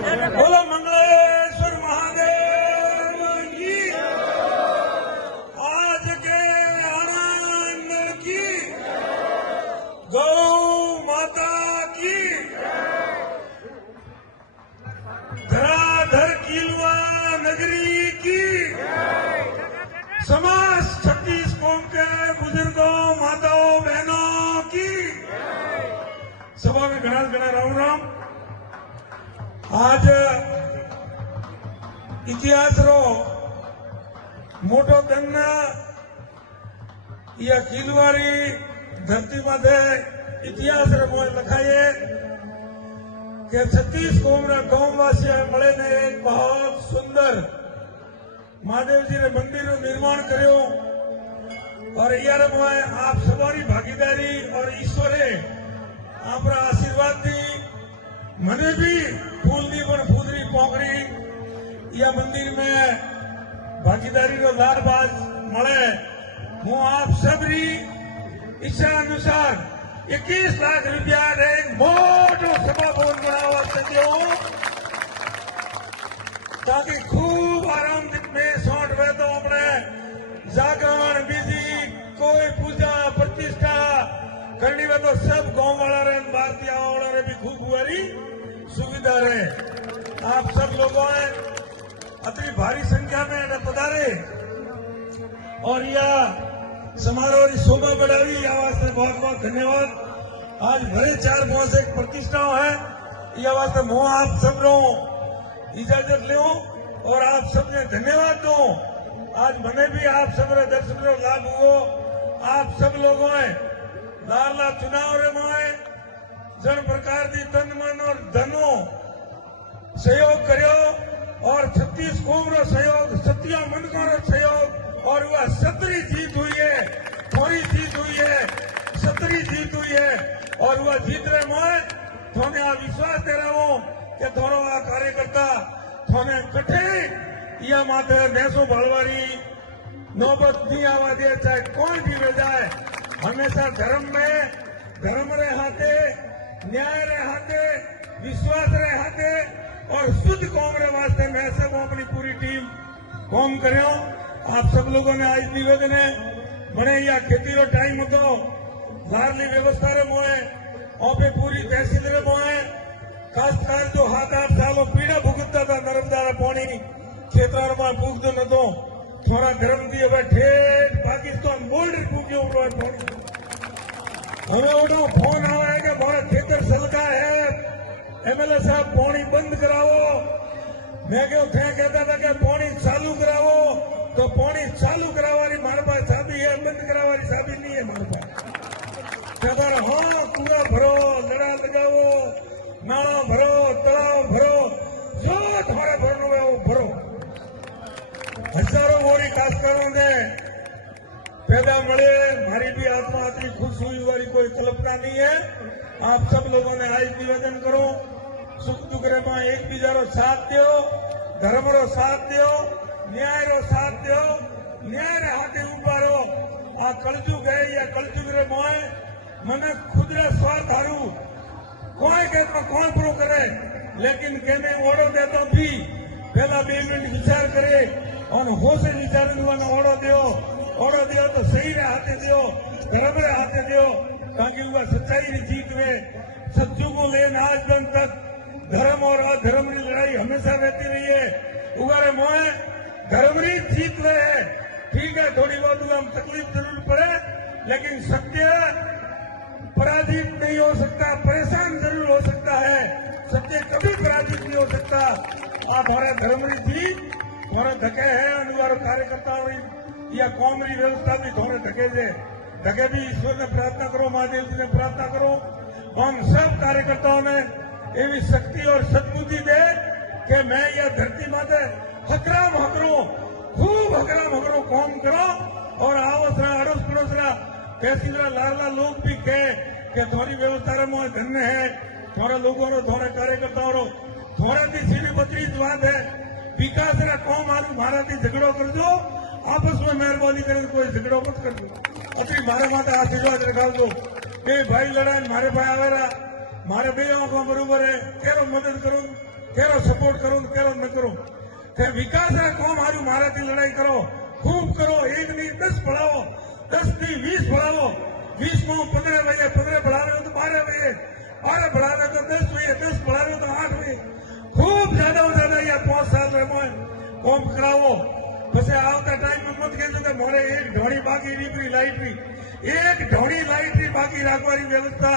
बोलो मंगलेश्वर महादेव की। आज के आनंद की। गौ माता की। धराधर कीलवा नगरी की। समाज 36 कौम के बुजुर्गों माताओं बहनों की। सभा में घना घना राम राम। आज इतिहास रो मोटो दिन या खीलवारी धरती माथे इतिहास रे मोए लखाये कि 36 कौम रा गांववासी मळे ने एक बहुत सुंदर महादेव जी रे मंदिर रो निर्माण कर्यो और यार मोए आप सवारी भागीदारी और ईश्वरे आपरा आशीर्वाद दी मने भी फूल दी पर फूदरी पोकरी या मंदिर में भागीदारी रो लारबाज मळे हूँ आप सबरी इच्छा अनुसार 21 लाख रुपया एक मोटो सभा भवन बनावा सको ताकि खूब आराम में सौंट वे तो अपने जागरण बीजी कोई पूजा प्रतिष्ठा करनी में तो सब गांव वाला रहे भारतीय वाला रे भी खूब हुआरी सुविधा रहे। आप सब लोगों ने अति भारी संख्या में पधारे और यह समारोह की शोभा बढ़ावी वास्ते बहुत बहुत धन्यवाद। आज भरे 4 एक प्रतिष्ठा है यह वास्ते मैं आप सब लोग इजाजत ले और आप सबने धन्यवाद दो। आज मैंने भी आप सब दर्शक लाभ हुआ। आप सब लोगों ने लाला चुनाव रे मोए जन प्रकार की तन मन और धनो सहयोग करो और 36 कौम रो सहयोग 70 मनका रो सहयोग और वह 17 जीत हुई है। थोड़ी जीत हुई है 17 जीत हुई है और वह जीत रहे मोए थोने आ विश्वास दे रहा हूं कि थोड़ो आ कार्यकर्ता थोने कठे या माते नेसो भलवारी नौबत नहीं आवा दे चाहे कौन भी वे जाए हमेशा धर्म में धर्म रे हाथे न्याय रे हाथे विश्वास रे हाथे और शुद्ध कौम रे वास्ते मैं सब अपनी पूरी टीम कौम करो। आप सब लोगों ने आज निवेदन है बने या खेती रो टाइम हो लारली व्यवस्था रे मोए और पूरी तहसील रे मोए खासकर जो 7-8 सालों पीड़ा भुगतता था नर्मदा रा पानी क्षेत्र में भूखतो नतो थोड़ा गर्म दिए बैठे पाकिस्तान बॉर्डर पूछो हमें उठो फोन आया कि हमारा खेतर सलका है एमएलए साहब पानी बंद कराओ। मैं क्यों कहता था कि पानी चालू कराओ तो पानी चालू करावारी हमारे पास चाबी है बंद करावारी चाबी नहीं है हमारे पास। कहता हाँ कुआ भरो लड़ा लगाओ नाला भरो तालाब भरो जो तुम्हारे भरना है वो भरो। हजारों मोरी काश्तकारों ने पैदा मळे मारी भी आत्मा इतनी खुश हुई वाली कोई कल्पना नहीं है। आप सब लोगों ने आज निवेदन करो सुख दुख रे में एक बीजा रो साथ दो धर्म रो साथ दो न्याय रो साथ दो न्याय रे हाथे उभा रहो। आ कलजुग है या कलजुग रे मोए मने खुद रे स्वार्थ हारू कोई कहता कौन प्रो करे लेकिन केने ओडो दे तो भी पहला 2 मिनट विचार करे और होशे विचार ओडो दियो तो सही रे हाथे दियो धर्म रे हाथे दियो ताकि वह सच्चाई की जीत में सच्चू को लेन आज दिन तक धर्म और अधर्म की लड़ाई हमेशा रहती रही है। उगारे मोए धर्म की जीत रहे है ठीक है थोड़ी बहुत हम तकलीफ जरूर पड़े लेकिन सत्य पराजित नहीं हो सकता परेशान जरूर हो सकता है सत्य कभी पराजित नहीं हो सकता। आप हमारे धर्म की जीत थोड़े धके है अनुवार कार्यकर्ताओं या कौम की व्यवस्था भी थोड़े धके भी ईश्वर ने प्रार्थना करो महादेव जी ने प्रार्थना करो हम सब कार्यकर्ताओं ने एवं शक्ति और सद्बुद्धि दे कि मैं यह धरती माते हकराम हकरो खूब हकराम हकरो कौम करो और आवसरा अड़ोस पड़ोसरा तहसीलरा लाला लोग भी कहे कि थोड़ी व्यवस्था रे मोए धन्य है थोड़ा लोगों रो थोड़े कार्यकर्ताओं रो थोड़ा दी सीधी बतरी बात है विकास रा कौम आलू भारत ही झगड़ो कर दो आपस में मेहरबानी करके कोई झगड़ो मत कर दो अपनी मारे माता आशीर्वाद रखाव दो भाई लड़ा मारे भाई आवेरा मारे बे आंखों बरोबर है केरो मदद करूं केरो सपोर्ट करो केरो न करो ते विकास है कौम हारू माराथी लड़ाई करो खूब करो 1 नहीं 10 बढ़ाओ 10 नहीं 20 बढ़ाओ 20 को 15 बजे 15 बढ़ा रहे हो तो 12 बजे 12 बढ़ा रहे हो तो 10 बजे 10 बढ़ा रहे हो तो 8 बजे खूब ज्यादा से ज्यादा या 5 साल में कौम करावो પછી આવતા ટાઈમ મત કહેજો કે મારે એક ઢોળી બાકી નીકળી લાઇટની એક ઢોળી લાઇટની બાકી રાખવાની વ્યવસ્થા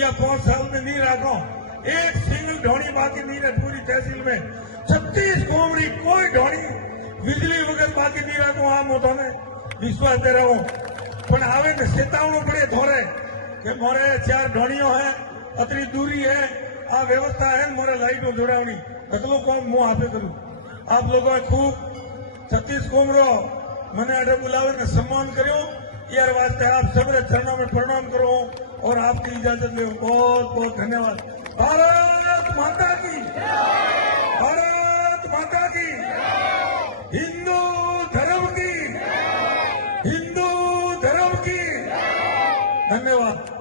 या 5 साल में नहीं रखो एक सिंगल ढोणी बाकी नहीं रहे पूरी तहसील में 36 कोमड़ी कोई ढोणी बिजली वगैरह बाकी नहीं रखो आ मोटो ने विश्वास दे रहा हूं पण आवे ने चेतावनी पड़े थोड़े कि मोरे 4 ढोणियों है अतरी दूरी है आ व्यवस्था है मोरे लाइटों जोड़ावनी अगलो काम मुंह आपे करूं आप लोगों ने खूब 36 कोमड़ो मैंने अडे बुलावे ने सम्मान करो यार वास्ते आप सबरे चरणों में प्रणाम करो और आपकी इजाजत ले बहुत बहुत धन्यवाद। भारत माता की भारत माता की हिंदू धर्म की हिंदू धर्म की धन्यवाद।